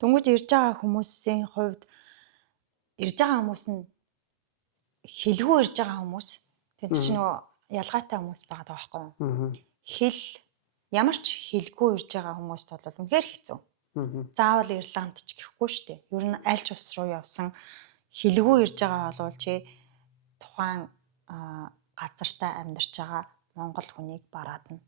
Дөнгөж ирж байгаа хүмүүсийн хувьд ирж байгаа хүмүүс нь хэлгүй ирж байгаа хүмүүс. Тэнд чинь нөгөө ялгаатай хүмүүс байгаа байхгүй юу? Хэл ямар ч хэлгүй ирж байгаа хүмүүст бол үнэхээр хэцүү. Заавал Ирланд ч гэхгүй шүү дээ. Ер нь аль ч улс руу явсан хэлгүй ирж байгаа болвол чи тухайн газартаа амьдарч байгаа монгол хүнийг бараадна.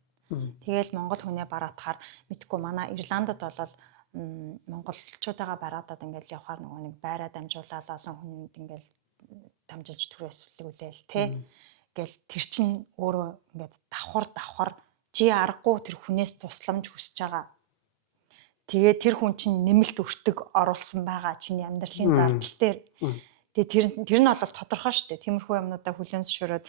Тэгэл монгол хүнээ бараадахаар мэдгүй манай Ирландд бол монголчуудаа бараадаад ингээл явахаар нөгөө нэг байраа дамжуулаад олон хүнд ингээл дамжилж түрээсвэлгүүлээл тэ. Ингээл тэр чин өөрөө ингээд давхар чи аргагүй тэр хүнээс тусламж хүсэж байгаа. Тэгээ тэр хүн чинь нэмэлт өртөг оруулсан байгаа чиний амьдралын зардал дээр. Тэгээ тэр нь бол тодорхой шүү дээ. Тиймэрхүү юмнуудаа хүлээн зөвшөөрөөд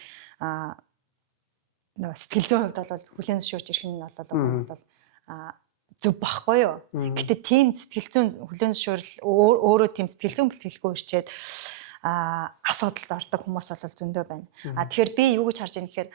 нөгөө сэтгэл зүйн хувьд бол хүлээн зөвшөөрч ирэх нь бол зөв байхгүй юу. Гэтэ тийм сэтгэл зүйн хүлээн зөвшөөрөл өөрөө тийм сэтгэл зүйн бэлтгэлгүй ирчээд асуудалд ордог хүмүүс бол зөндөө байна. Тэгэхээр би юу гэж харж байна гэхээр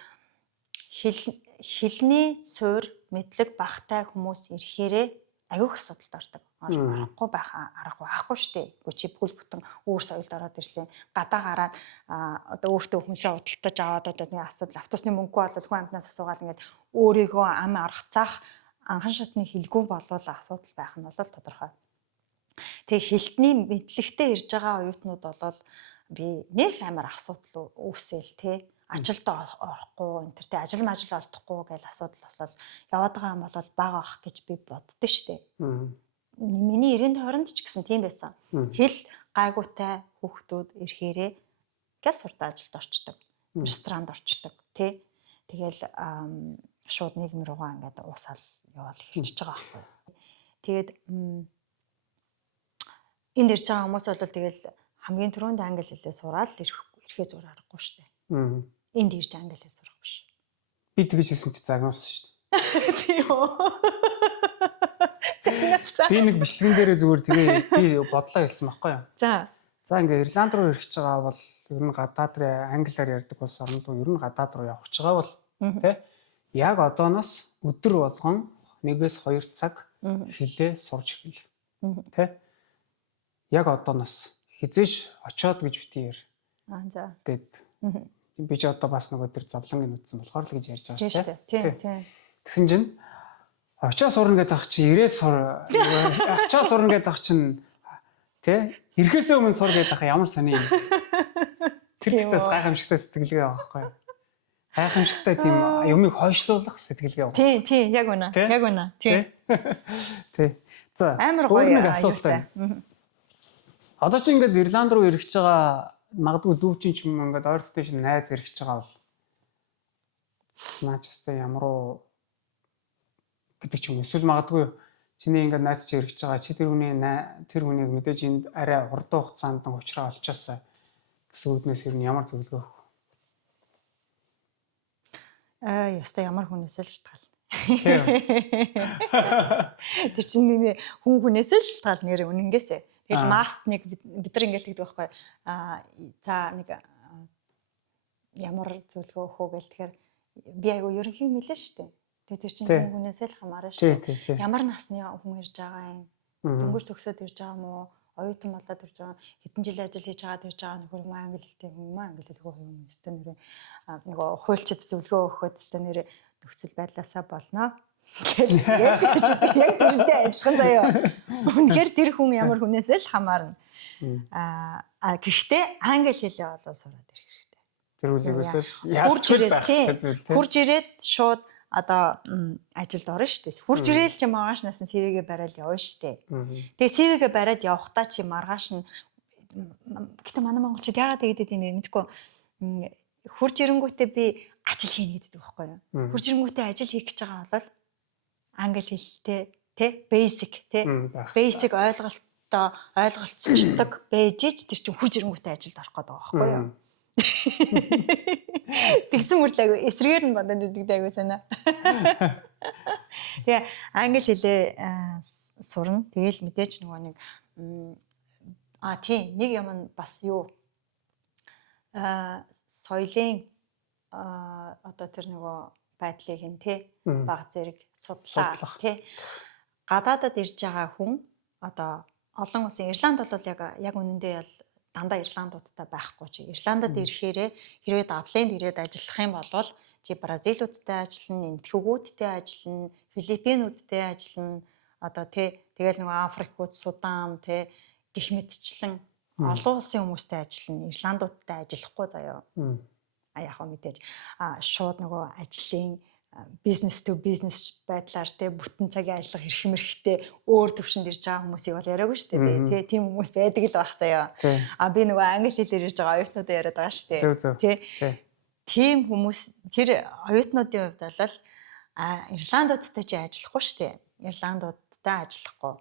хэлний суур мэдлэг багтай хүмүүс ирэхээрээ аюух асуудалд ордог. Орохгүй байх аргагүй байхгүй шүү дээ. Үгүй чи бүл бүтэн өөр соёлд ороод ирлээ. Гадаа гараад одоо өөртөө хүмүүсээ удалтаж аваад одоо нэг асуудал автобусны мөнгө бол хүн амтнаас асуугаал ингээд өөрийгөө ам аргацаах анхан шатны хэлгүй болвол асуудал байх нь бол тодорхой. Тэгээ хэлтний мэдлэгтэй ирж байгаа оюутнууд бол би нэг амар асуудал үүсэл те ажилд орохгүй энэ төр те ажил олдохгүй гэж асуудал болол яваад байгаа юм бол бага ах гэж би боддөө штэ. Миний 90-20-нд ч гэсэн тийм байсан. Хэл гайгуутай хүүхдүүд ирэхээрээ гал суртаа ажилд орчдөг. Ресторанд орчдөг тий. Тэгэл шууд нийгэм руугаа ингээд уусаал яваал эхэлчихэж байгаа байхгүй. Тэгээд энд ирж байгаа хүмүүс бол тэгэл хамгийн түрүүнд англи хэлээ сураад ирэхээ зүгээр аргагүй шүү дээ. Энд ирж англи хэл сурах биш. Би тэгэж хэлсэн чи загнуулсан шүү дээ. Тийм үү. Би нэг бичлэгэн дээрээ зүгээр тэгээ би бодлоо хэлсэн байхгүй юу? За ингээ Ирланд руу ирэх гэж байгаа бол ер нь гадаад руу англиар ярьдаг улс орнд руу ер нь гадаад руу явах гэж байгаа бол тий яг одооноос өдөр болгон 1-2 цаг хэлээ сурч эхэл. Тий яг одооноос хизээш очоод гэж битгий яар. За. Гэт би ч одоо бас нэг өдөр зовлонгийн үтсэн болохоор л гэж ярьж байгаа шүү дээ. Тийм. Тэгсэн чинь очоо сурна гэдэг ах чи ирээд сур. Очоо сурна гэдэг ах чинь тий ирэхээсээ өмнө сур гэдэг ах ямар сони юм. Тэр ихтэйс гайхамшигтай сэтгэлгээ байгаа байхгүй юу? Гайхамшигтай тийм юмыг хойшлуулах сэтгэлгээ байгаа. Тийм, яг үнэ. Яг үнэ. Тийм. За. Амар гоё нэг асуулт байна. Одоо чи ингээд Ирланд руу ирэх гэж байгаа магадгүй дүүчин ч юм ингээд ойролцоо шин найз ирэх гэж байгаа бол наачстай ямар уу гэдэг ч юм эсвэл магадгүй чиний ингээд найз чи ирэх гэж байгаа чи тэр хүнийг мэдээж энд арай хурдан хугацаанд уучраа олчоосаа гэсэн үднээс ер нь ямар зөвлөгөө өгөх вэ? Яста ямар хүнээс л шалтгаална. Тэр чинь хүнээс л шалтгаална нэр үнэнгээсээ. Тэгэл маст нэг бид нар ингээл гэдэг байхгүй. За нэг ямар зөвлөгөө өгөх вэ гэхээр би айгу ерөнхий мэлээ шүү дээ. Тэгээ тэр чинь хүнээс л хамаарна шүү дээ. Ямар насны хүн ирж байгаа юм? Дөнгөж төгсөөд ирж байгаа юм уу? Оюутан болоод ирж байгаа хэдэн жил ажил хийж байгаа ирж байгаа нөхөр юм англи хэлтэй юм англи хэлгүй юм өстө нэрээ нөгөө хуульчид зөвлөгөө өгөхөд өстө нэрээ нөхцөл байдлаасаа болно. Яг тэрнтэй адилхан заяа. Үнэхээр тэр хүн ямар хүнээс л хамаарна. Гэхдээ англи хэлээ болоо сураад ирэх хэрэгтэй. Тэр үлгээс л яаж байх хэрэгтэй. Хурж ирээд шууд одоо ажилд орно шүү дээ. Хурж ирээл чи маргаашнаас нь CV-гээ бариад явна шүү дээ. Тэгээ CV-гээ бариад явахдаа чи маргааш нь гэтээ манай монголчууд яагаад тэгээд юм бэ мэдгүй хурж ирэнгүүтээ би ажил хийнэ гэдэг байхгүй юу. Хурж ирэнгүүтээ ажил хийх гэж байгаа бол англи хэлтэй тий basic тий basic ойлголцдог байж ч тэр чинь хурж ирэнгүүтээ ажилд орох гэдэг байгаа байхгүй юу. Тэгсэн мөртлөө айгу эсрэгээр нь бодоод идэг айгу санаа. Тэгээ англи хэлээ сурна. Тэгээл мэдээж нөгөө нэг тий нэг юм бас юу соёлын одоо тэр нөгөө байдлыг нь тий баг зэрэг судлаа тий гадаадад ирж байгаа хүн одоо олон улсын Ирланд бол яг үнэндээ бол дандаа Ирландуудтай байхгүй чи. Ирландад ирэхээрээ хэрвээ Даблинд ирээд ажиллах юм бол чи Бразилуудтай ажиллана, Энэтхэгүүдтэй ажиллана, Филиппинүүдтэй ажиллана. Одоо тэгэл нөгөө Африкууд, Судан гэх мэтчлэн олон улсын хүмүүстэй ажиллана. Ирландуудтай ажиллахгүй заяа. Яг мэдээж шууд нөгөө ажлын бизнес to бизнес байдлаар бүтэн цагийн ажиллах эрх мэрхтэй өөр төвшөнд ирж байгаа хүмүүсийг бол яриагүй шүү дээ. Тийм хүмүүс байдаг л байх заяа. Би нөгөө англи хэлээр ирж байгаа оюутнуудаа яриад байгаа шүү дээ. Тийм хүмүүс тэр оюутнуудын хувьд бол Ирландуудтай чи ажиллахгүй шүү дээ. Ирландуудтай ажиллахгүй.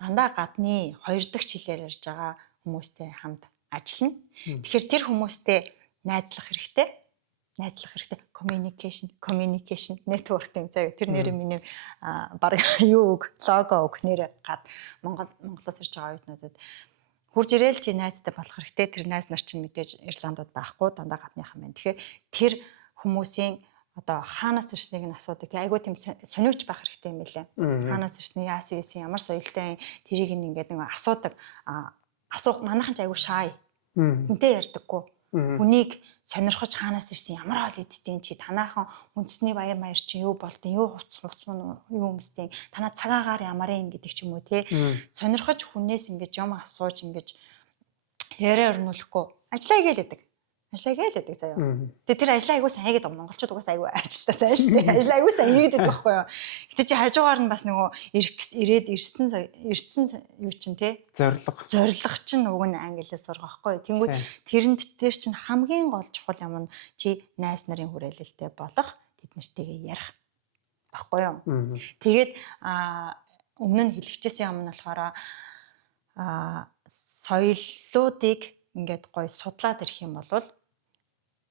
Дандаа гадны хоёр дахь хэлээр ярьж байгаа хүмүүстэй хамт ажиллана. Тэгэхээр тэр хүмүүстэй найзлах хэрэгтэй. Communication, networking заяа. Тэр нэрээ миний баг юу үг, лого үг нэрээ гад Монголоос ирж байгаа оюутнуудад хурж ирээл чи найзтай болох хэрэгтэй. Тэр найз нар чинь мэдээж Ирландууд байхгүй, дандаа гадныхан байна. Тэгэхээр тэр хүмүүсийн одоо хаанаас ирснийг нь асуудаг. Айгуу тийм сониуч байх хэрэгтэй юм билээ. Хаанаас ирсэн, яасан ийсэн, ямар соёлтой тэрийг ингээд нэг асуудаг. Асуух манайхан ч айгуу шаай. Хүнтэй ярьдаггүй. Хүнийг сонирхож хаанаас ирсэн, ямар хоол идтiin чи, танаахан үндэсний баяр маяр чи юу болтын, юу хувцс юу өмсдیں۔ Танаа цагаагаар ямар юм гэдэг ч юм уу сонирхож хүнээс ингэж юм асууж ингэж яриа өрнүүлэхгүй ажиллаа гээléдэг. Заяа. Тэгээ тэр ажиллаа айгуу сайн хийгээд байгаа монголчууд угаасаа айгуу ажилтаа сайн шүү дээ. Ажиллаа айгуу сайн хийгээд байдаг байхгүй юу. Гэтэ чи хажуугаар нь бас нөгөө ирээд ирсэн юу чин зориг чин уг нь англиас сурах байхгүй юу. Тэнгүүд тэрэнд дээр чин хамгийн гол чухал юм нь чи найз нарын хүрээлэлтэй болох тэд нэртэйгээ ярих байхгүй юу. Тэгээд өмнө нь хэлчихсэн юм нь болохоор соёлоодыг ингээд гоё судлаад ирэх юм бол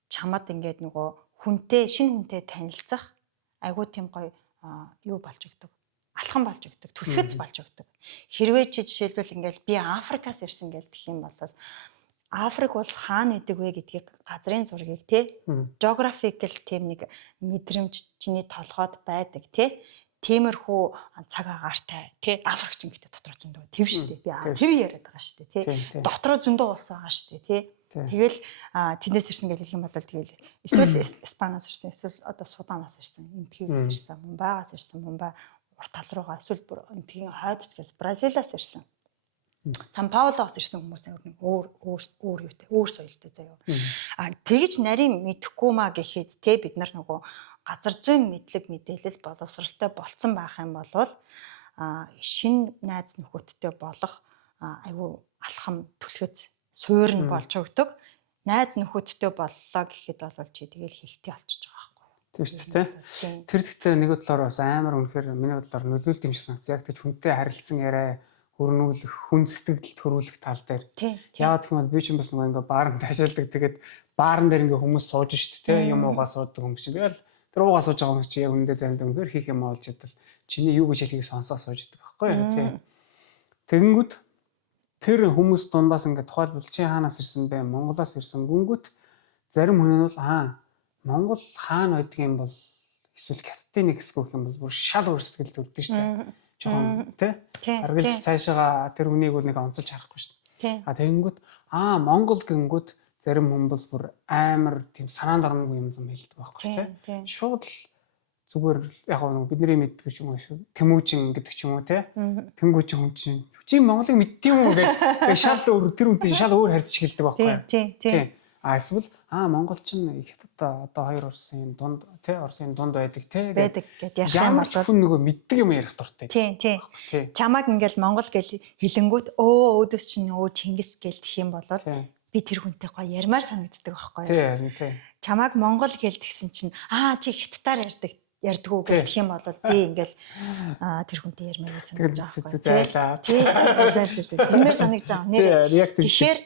чамд ингээд нөгөө шинэ хүнтэй танилцах айгуу тийм гоё юу болж өгдөг. Алхам болж өгдөг, түлхэц болж өгдөг. Хэрвээ чи жишээлбэл ингээд би Африкаас ирсэн гэх юм бол Африк улс хаана идэг вэ гэдгийг газрын зургийг geographical тийм нэг мэдрэмж чиний толгойд байдаг тиймэрхүү цаг агаартай Африкч ингээд дотроо зөндөө тэв штэ. Би тэв яриад байгаа штэ дотроо зөндөө улс байгаа штэ Тэгэл тэндээс ирсэн гэж хэлэх юм бол тэгэл эсвэл Испаниас ирсэн, эсвэл одоо Суданаас ирсэн, Энэтхэгээс ирсэн, Мумбайгаас ирсэн, Мумбай урт тал руугаа эсвэл Энэтхэгийн хойд хэсгээс Бразилаас ирсэн. Сан Паулоос ирсэн хүмүүс өөр юутай, өөр соёлтой заяа. Тэгж нарийн мэдэхгүй маа гэхэд бид нар нөгөө газар зүйн мэдлэг мэдээлэл боловсралтай болцсон байх юм бол шинэ найз нөхөдтэй болох айгүй алхам түлхэц суурь нь болж өгдөг. Найз нөхөдтэй боллоо гэхэд бол чи тэгэл хилтэй болчихж байгаа байхгүй юу. Тийм шүү дээ. Тэр дэхтэй нэг бодлоор бас амар үнэхээр миний бодлоор нөлөөлт юм шиг санагц. Яг тэгж хүнтэй харилцсан яриа хөрнүүлэх, хүн сэтгэлд төрүүлэх тал дээр. Яагаад гэх юм бол би ч бас нөгөө ингээ баарнд ажилладаг. Тэгээд баарн дээр ингээ хүмүүс сууж шүү дээ. Юм уугаа суудаг хүмүүс чинь. Тэгэл тэр уугаа сууж байгаа хүмүүс чи яг үндэ заримдаа үнэхээр хийх юм олж идэл чиний юу гэж хэлхийг сонсоо сууж идэг байхгүй юу. Тийм. Тэгэнгүүт тэр хүмүүс дундаас ингээд тухайлбал чи хаанаас ирсэн бэ? Монголоос ирсэн гүнгүүт зарим хүн нь бол Монгол хаана байдаг юм бол эсвэл хятадын нэг хэсэг гэх юм бол бүр шал өөрсдөл төрдөн шүү дээ. Жохон харгалж цаашаага тэр хүнийг бол нэг онцолж харахгүй шүү дээ. Тэгэнгүүт Монгол гингүүт зарим хүн бол бүр амар тийм санаанд орногүй юм хэлдэг байхгүй тий. Шууд л зүгээр яг нэг бидний мэддэг ч юм уу Тэмүүжин гэдэг ч юм уу тий. Тэнгүүч хүн чинь чи Монголыг мэддэг юм уу гэдэг шал өөр тэр үнтэй шал өөр харьцаж хэлдэг байхгүй. Тий. Эсвэл Монгол чинь хятад одоо хоёр Оросын дунд тий Оросын дунд байдаг тий байдаг гэж ярих юм бол хүн нөгөө мэддэг юм ярих дуртай. Тий. Чамаг ингээл Монгол гэл хэлэнгүүт өөдөөс чинь Чингис гэл тэх юм бол би тэр хүнтэй гоё ярмаар санагддаг байхгүй юу. Тий. Чамаг Монгол гэл тэгсэн чинь чи хятадаар ярьдгүү гэх юм бол би ингээл тэр хүнтэй ярмаар санагдаж байгаа байхгүй юу. Тий. Тиймэр санагдаж байгаа. Нэр тэгэхээр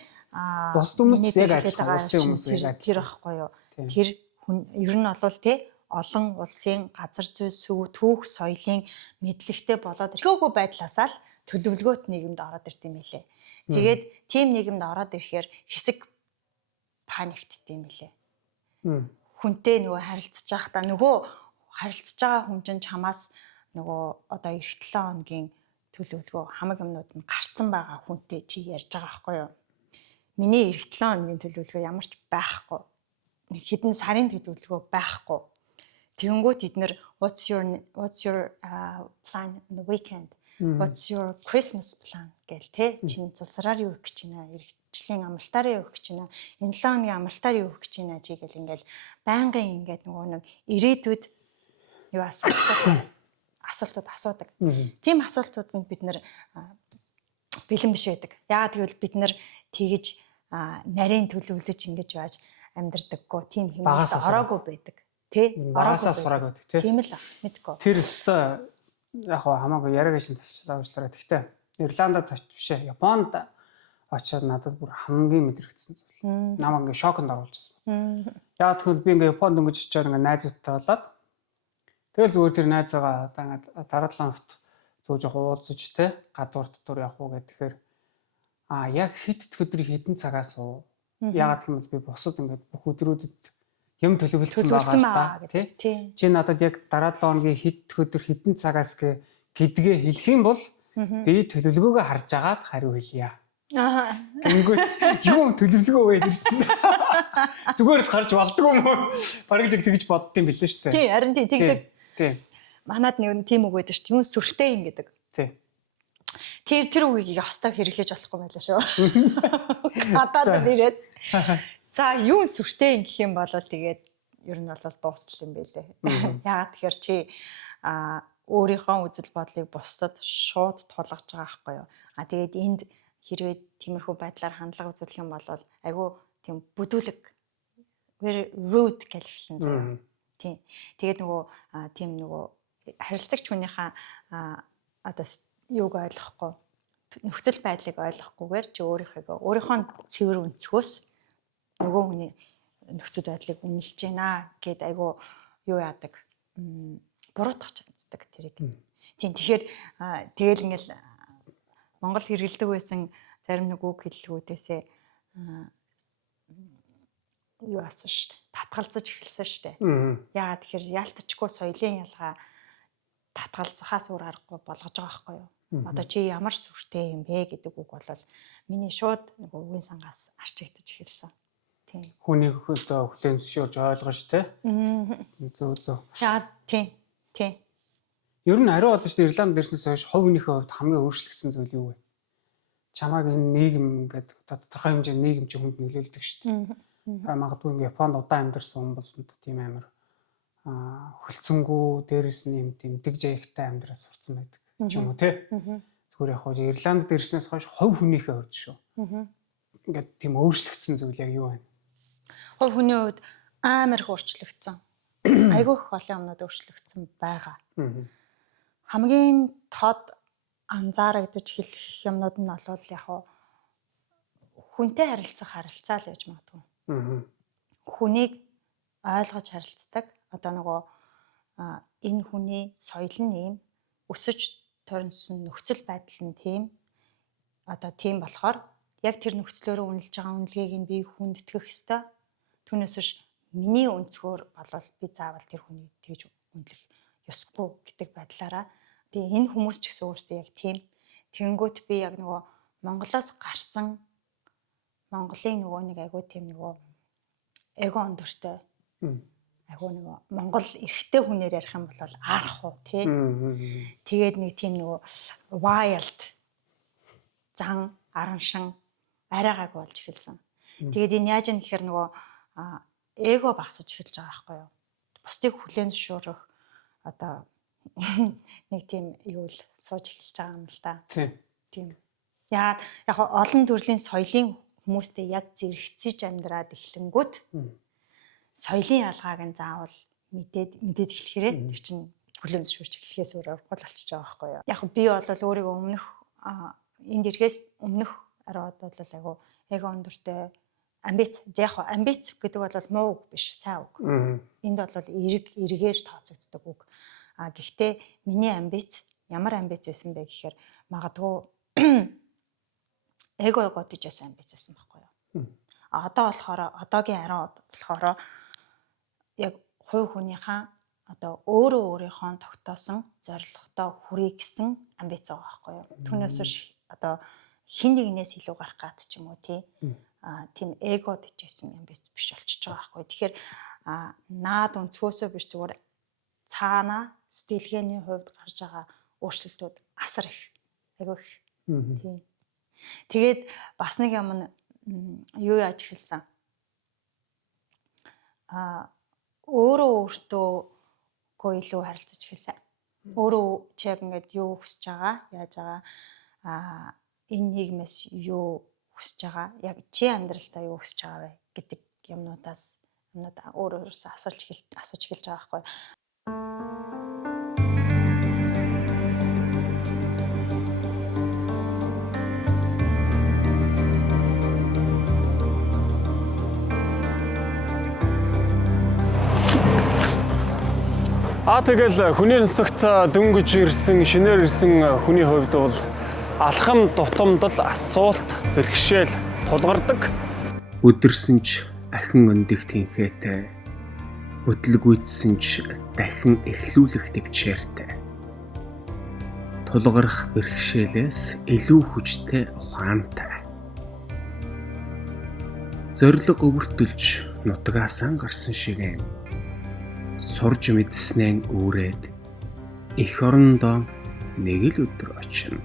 бос хүмүүс яг ажиллах хүмүүс тэр байхгүй юу. Тэр хүн ер нь бол тий олон улсын газар зүй түүх соёлын мэдлэгтэй болоод ирэхөөгүй байдлаасаа л төлөвлөгөөт нийгэмд ороод ирд юм билээ. Тэгээд тийм нийгэмд ороод ирэхээр хэсэг паниктд юм билээ. Хүнтэй нөгөө харилцаж байхдаа нөгөө харилцаж байгаа хүн чинь чамаас нөгөө одоо эх 7 хоногийн төлөвлөгөө хамаг юмнууд нь гарцсан байгаа хүнтэй чи ярьж байгаа байхгүй юу? Миний эх 7 хоногийн төлөвлөгөө ямар ч байхгүй. Нэг хэдэн сарын төлөвлөгөө байхгүй. Тэгэнгүүт эднэр what's your plan on the weekend? What's your Christmas plan гэл те чиний цулсараар юу хийх гэж байна? Иргэжлийн амралтаараа юу хийх гэж байна? Энэ 7 хоногийн амралтаар юу хийх гэж байна чи гэл ингээл байнгын ингээд нөгөө нэг ирээдүйд юу асуултууд асуудаг. Тийм асуултууданд бид нэр бэлэн биш байдаг. Яагаад гэвэл бид нэр тэгж нарийн төлөвлөж ингэж байж амьдрдаггүй. Тийм хэмжээнд ороогүй байдаг. Тэ? Ороогүй сураагүй байдаг. Тийм л мэдгүй. Тэр өстой яг хамаагүй яриаг шин тасчлаа уучлаарай. Гэхдээ Ирландад бишээ. Японд очиод надад бүр хамгийн мэдрэгдсэн зүйл. Намайг ингээ шоконд оруулчихсан. Яг тэгвэл би ингээ Японд өнгөж очиод ингээ найзуудтай болоод тэгэл зүгээр тэр найзаагаа одоо ингээ дараа 7 хоногт зөөж явах уулзаж те гадуур дотор явах уу гэхээр яг хэд өдрийн хэдэн цагаас уу яагаад гэвэл би бусад ингээ бүх өдрүүдэд юм төлөвлөсөн байгаа тий. Чи надад яг дараа 7 хоногийн хэд өдөр хэдэн цагаас гэдгээ хэлэх юм бол би төлөвлөгөөгөө харж агаад хариу хэлье. Ингээд юу төлөвлөгөө вэ гэж чинь. Зүгээр л харж болдгоо юм уу? Бараг ч тэгж боддсон билээ шүү дээ. Тий, харин тий тэгдэг. Тий. Манад нэг тийм үг байдаг шүү. Юм сүртэй юм гэдэг. Тий. Тэр үгийг хостоо хэрэглэж болохгүй байлаа шүү. Хатаад ирээд. За юу сүртэй юм гэх юм бол тэгээд ер нь бол дуусал юм байлээ. Яагаад тэгэхээр чи өөрийнхөө үзэл бодлыг бусдад шууд тулгаж байгаа байхгүй юу? Тэгээд энд хэрвээ тиймэрхүү байдлаар хандлага үзүүлэх юм бол айгүй тийм бүдүүлэг very rude гэж хэлсэн заяа. Тийм. Тэгээд нөгөө тийм нөгөө харилцагч хүнийхээ одоо юуг ойлгохгүй нөхцөл байдлыг ойлгохгүйгээр чи өөрийнхөө цэвэр өнцгөөс нөгөө хүний нөхцөл байдлыг үнэлж байна гэд айгүй юу яадаг буруутгах чаддаг тэрийг. Тийм тэгэхээр тэгэл ингээл Монгол хэрэгэлдэг байсан зарим нэг үг хэллгүүдээсээ юу асан шүү дээ. Татгалзаж эхэлсэн шүү дээ. Яагаад тэгэхээр яалтчгүй соёлын ялгаа татгалзахаас өөр аргагүй болгож байгаа байхгүй юу? Одоо чи ямар сүртэй юм бэ гэдэг үг бол миний шууд нэг үгийн сангаас арчигдаж эхэлсэн. Тийм. Хүний хөлтөө хүлээн зөвшөөрж ойлгож тэ. Зөв. Яа тийм. Ер нь ариу одоо шүү дээ Ирланд дээрснээс хойш хувь хүнийхээ хувьд хамгийн өөрчлөгдсөн зүйл юу вэ? Чамайг энэ нийгэм ингээд тодорхой хэмжээний нийгэм чи хүнд нөлөөлдөг шүү дээ. Магадгүй ингээд Японд удаан амьдарсан хүн бол тийм амар хөлцөнгөө дээрээс нь юм тийм дэг жаягтай амьдрал сурцсан байдаг ч юм уу те. Зүгээр яг хоо Ирланд дээрснээс хойш хувь хүнийхээ хувьд шүү. Ингээд тийм өөрчлөгдсөн зүйл яг юу вэ? Хувь хүний хувьд амар их өөрчлөгдсөн. Айгүй их олон юмнууд өөрчлөгдсөн байгаа. Хамгийн тод анзаарагдаж хэлэх юмнууд нь бол яг хүнтэй харилцаа л гэж магадгүй. Хүнийг ойлгож харилцдаг. Одоо нөгөө энэ хүний соёл нь ийм өсөж төрнсөн нөхцөл байдал нь тийм. Одоо тийм болохоор яг тэр нөхцлөөрөө үнэлж байгаа үнэлгээг нь би хүнд итгэх ёстой. Түүнээс биш миний өнцгөр болол би заавал тэр хүнийг тэгж үнэлэх ёсгүй гэдэг байдлаараа би энэ хүмүүс ч гэсэн өөрсдөө яг тийм. Тэнгүүт би яг нөгөө Монголоос гарсан Монголын нөгөө нэг айгүй тийм нөгөө эго ондортой. Айгүй нөгөө Монгол эрэгтэй хүнээр ярих юм бол арах уу тий. Тэгээд нэг тийм нөгөө wild зан араншин арайгааг болж эхэлсэн. Тэгээд энэ яаж юм гэхээр нөгөө эго багсаж эхэлж байгаа байхгүй юу? Бусдыг хүлээн зөвшөөрөх одоо нэг тийм юу л сууж эхэлж байгаа юм л да. Тийм. Яг олон төрлийн соёлын хүмүүстэй яг зэрэгцэж амьдраад эхлэнгүүт соёлын ялгааг нь заавал мэдээд эхлэхээрээ тэр чинь хүлээн зөвшөөрч эхлэхээс өөр аргагүй болчихж байгаа байхгүй юу? Яг би бол өөрийгөө өмнөх энд ирэхээс өмнөх араад бол айгу эго ондортой амбиц. Яг амбиц гэдэг бол муу үг биш, сайн үг. Энд бол эргээр тооцогддог үг. Гэхдээ миний амбиц ямар амбиц байсан бэ гэхээр магадгүй эго дижээс амбиц байсан байхгүй юу? Одоо болохоор одоогийн араа болохоор яг хувь хүнийхээ одоо өөрөө өөрийнхөө тогтоосон зорилготой хүрэх гэсэн амбиц байгаа байхгүй юу. Түүнээс биш одоо хин нэгнээс илүү гарах гад ч юм уу тийм эгод ичсэн амбиц биш болчихж байгаа байхгүй. Тэгэхээр наад өнцгөөсөө биш зүгээр цаана сэтгэлгээний хувьд гарч байгаа өөрчлөлтүүд асар их айгүй их. Тийм. Тэгээд бас нэг юм юу яаж эхэлсэн? Өөрөө өөртөө илүү харилцаж эхэлсэн. Өөрөө чи яг ингээд юу хүсэж байгаа, яаж байгаа, энэ нийгмээс юу хүсэж байгаа, яг чи амьдралдаа юу хүсэж байгаа вэ гэдэг юмнууд өөрөөсөө асууж эхэлж байгаа байхгүй. Тэгэл хүний нутагт дөнгөж ирсэн, шинээр ирсэн хүний хувьд бол алхам тутамдал асуулт бэрхшээл тулгардаг. Өдөрсөн ч ахин өндөх тэнхээтэй, хөдөлгүйдсэн ч дахин эхлүүлэх төвчээртэй. Тулгарах бэрхшээлээс илүү хүчтэй ухаантай. Зориг өвөртөлж нутгаасаа гарсан шигээ сурж мэдснээ үүрээд эх орондоо нэг л өдөр очино.